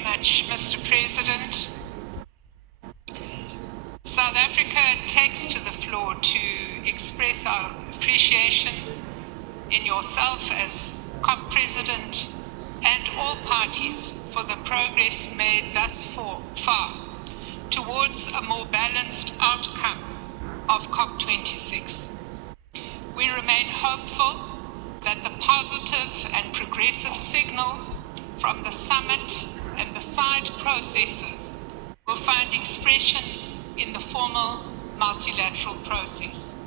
very much, Mr. President. South Africa takes to the floor to express our appreciation in yourself as COP President and all parties for the progress made thus far towards a more balanced outcome of COP26. We remain hopeful that the positive and progressive signals from the summit and the side processes will find expression in the formal multilateral process.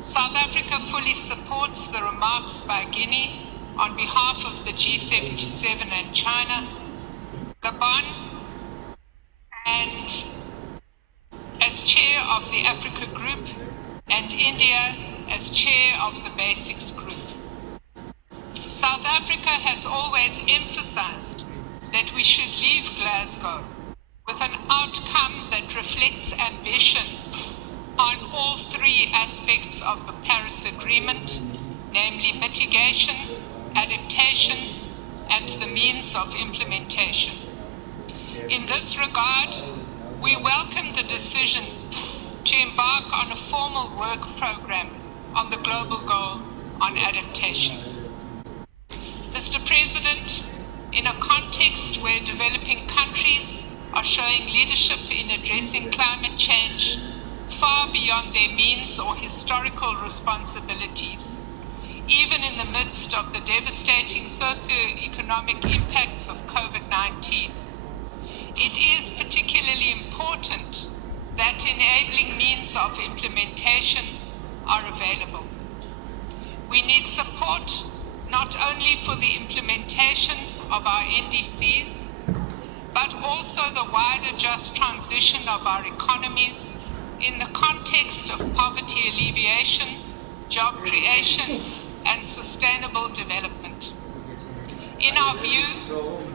South Africa fully supports the remarks by Guinea on behalf of the G77 and China, Gabon, and as chair of the Africa Group, and India as chair of the Basics Group. South Africa has always emphasized that we should leave Glasgow with an outcome that reflects ambition on all three aspects of the Paris Agreement, namely mitigation, adaptation, and the means of implementation. In this regard, we welcome the decision to embark on a formal work program on the global goal on adaptation. Mr. President, in a context where developing countries are showing leadership in addressing climate change far beyond their means or historical responsibilities, even in the midst of the devastating socio-economic impacts of COVID-19, it is particularly important that enabling means of implementation are available. We need support not only for the implementation of our NDCs, but also the wider just transition of our economies in the context of poverty alleviation, job creation, and sustainable development. In our view,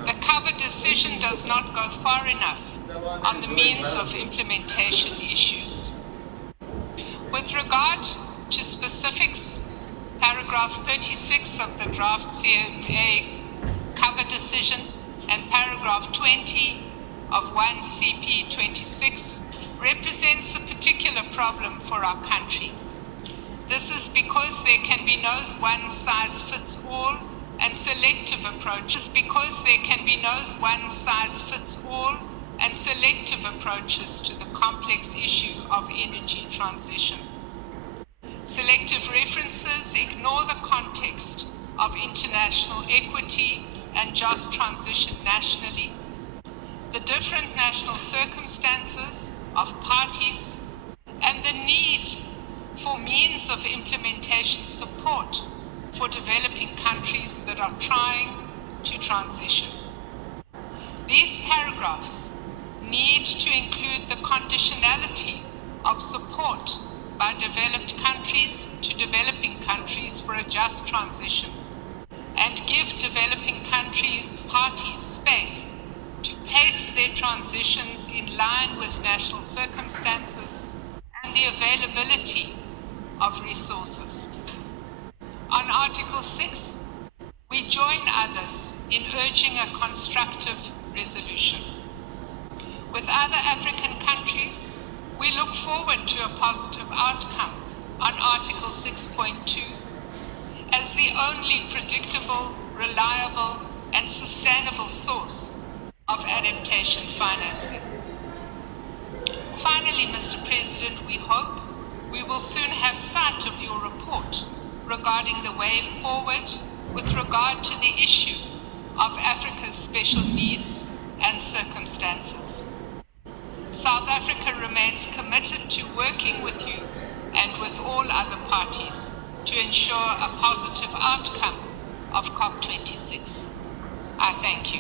the cover decision does not go far enough on the means of implementation issues. With regard to specifics, paragraph 36 of the draft CMA cover decision and paragraph 20 of 1 CP26 represents a particular problem for our country. This is because there can be no one-size-fits-all and selective approaches to the complex issue of energy transition. Selective references ignore the context of international equity and just transition nationally, the different national circumstances of parties, and the need for means of implementation support for developing countries that are trying to transition. These paragraphs need to include the conditionality of support by developed countries to developing countries for a just transition, and give developing parties space to pace their transitions in line with national circumstances and the availability of resources. On Article 6, we join others in urging a constructive resolution. With other African countries, we look forward to a positive outcome on Article 6.2 as the only predictable, reliable, and sustainable source of adaptation financing. Finally, Mr. President, we hope we will soon have sight of your report regarding the way forward with regard to the issue of Africa's special needs and circumstances. South Africa remains committed to working with you and with all other parties to ensure a positive outcome of COP26. I thank you.